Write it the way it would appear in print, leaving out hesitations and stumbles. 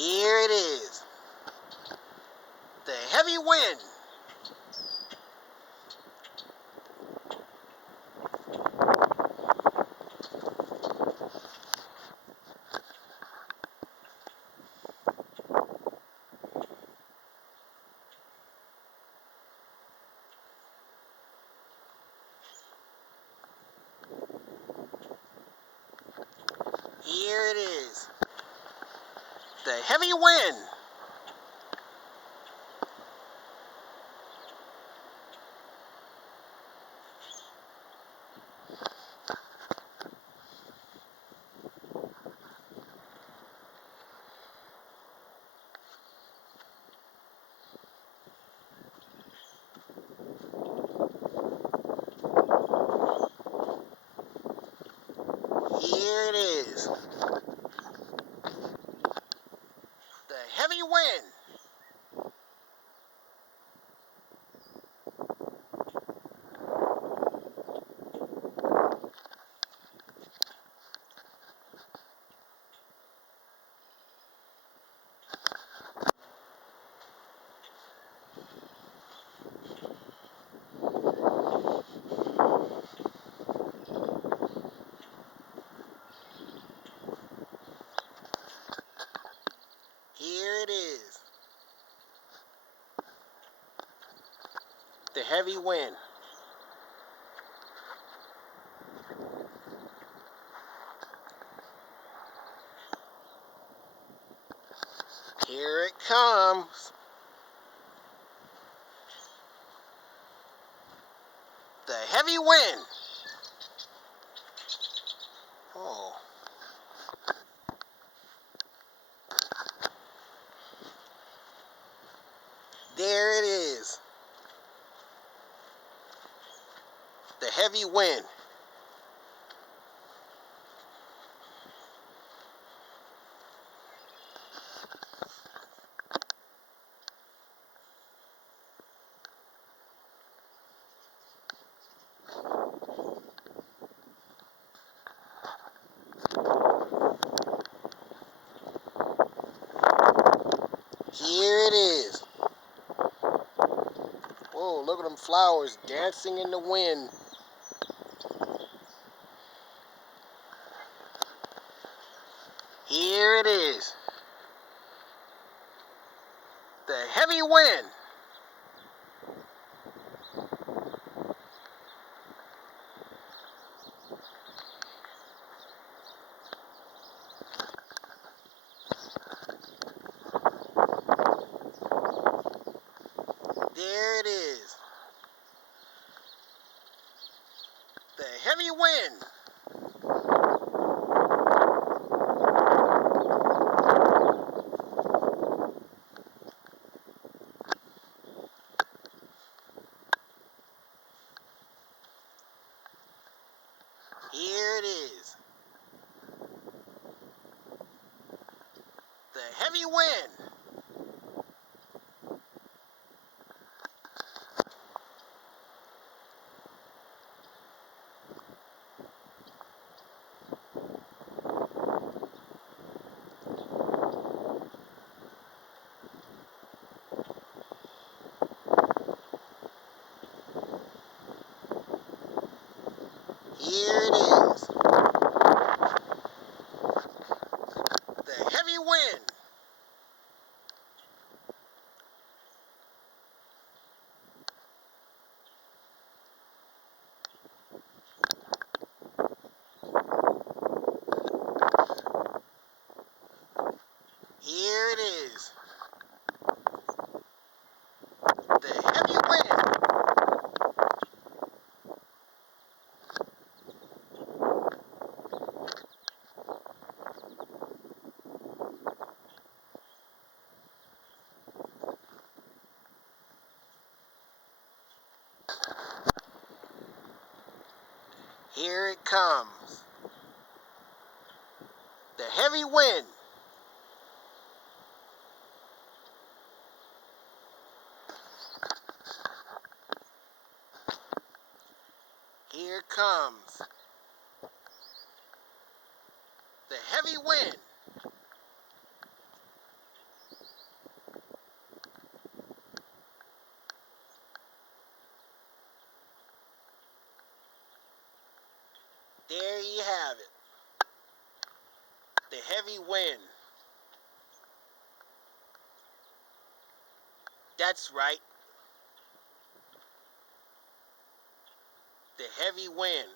Here it is. The heavy wind. Here it is. The heavy wind. Here it is. The heavy wind. Here it is. The heavy wind. Here it comes. The heavy wind. Oh. There it is. The heavy wind. Here it is. Whoa, look at them flowers dancing in the wind. Here it is. The heavy wind. There it is. The heavy wind. Here it is. The heavy wind. Here it is. The heavy wind. Here it is. The heavy wind. Here it comes. The heavy wind. Here comes. The heavy wind. There you have it. The heavy wind. That's right. The heavy wind.